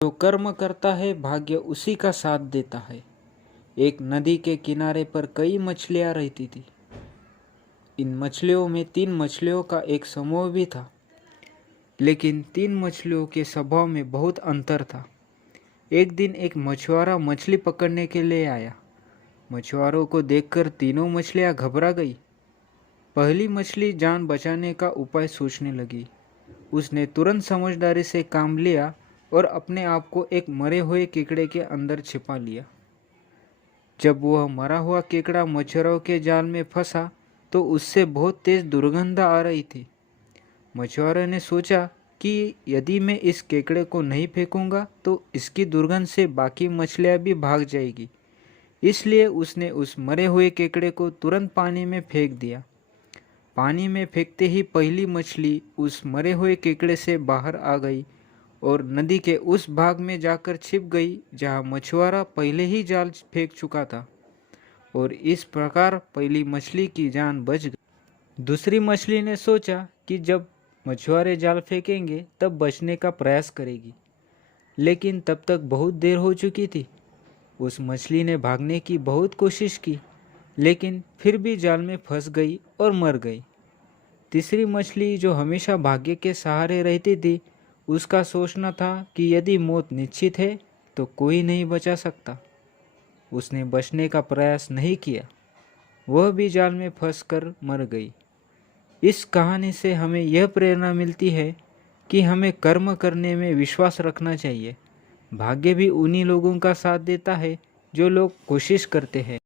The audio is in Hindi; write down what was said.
जो कर्म करता है भाग्य उसी का साथ देता है। एक नदी के किनारे पर कई मछलियां रहती थी। इन मछलियों में 3 मछलियों का एक समूह भी था, लेकिन 3 मछलियों के स्वभाव में बहुत अंतर था। एक दिन एक मछुआरा मछली पकड़ने के लिए आया। मछुआरों को देखकर तीनों मछलियां घबरा गई। पहली मछली जान बचाने का उपाय सोचने लगी। उसने तुरंत समझदारी से काम लिया और अपने आप को एक मरे हुए केकड़े के अंदर छिपा लिया। जब वह मरा हुआ केकड़ा मछुआरों के जाल में फंसा तो उससे बहुत तेज दुर्गंध आ रही थी। मछुआरे ने सोचा कि यदि मैं इस केकड़े को नहीं फेंकूंगा तो इसकी दुर्गंध से बाकी मछलियां भी भाग जाएगी। इसलिए उसने उस मरे हुए केकड़े को तुरंत पानी में फेंक दिया। पानी में फेंकते ही पहली मछली उस मरे हुए केकड़े से बाहर आ गई और नदी के उस भाग में जाकर छिप गई जहां मछुआरा पहले ही जाल फेंक चुका था, और इस प्रकार पहली मछली की जान बच गई। दूसरी मछली ने सोचा कि जब मछुआरे जाल फेंकेंगे तब बचने का प्रयास करेगी, लेकिन तब तक बहुत देर हो चुकी थी। उस मछली ने भागने की बहुत कोशिश की, लेकिन फिर भी जाल में फंस गई और मर गई। तीसरी मछली, जो हमेशा भाग्य के सहारे रहती थी, उसका सोचना था कि यदि मौत निश्चित है तो कोई नहीं बचा सकता। उसने बचने का प्रयास नहीं किया, वह भी जाल में फंसकर मर गई। इस कहानी से हमें यह प्रेरणा मिलती है कि हमें कर्म करने में विश्वास रखना चाहिए। भाग्य भी उन्हीं लोगों का साथ देता है जो लोग कोशिश करते हैं।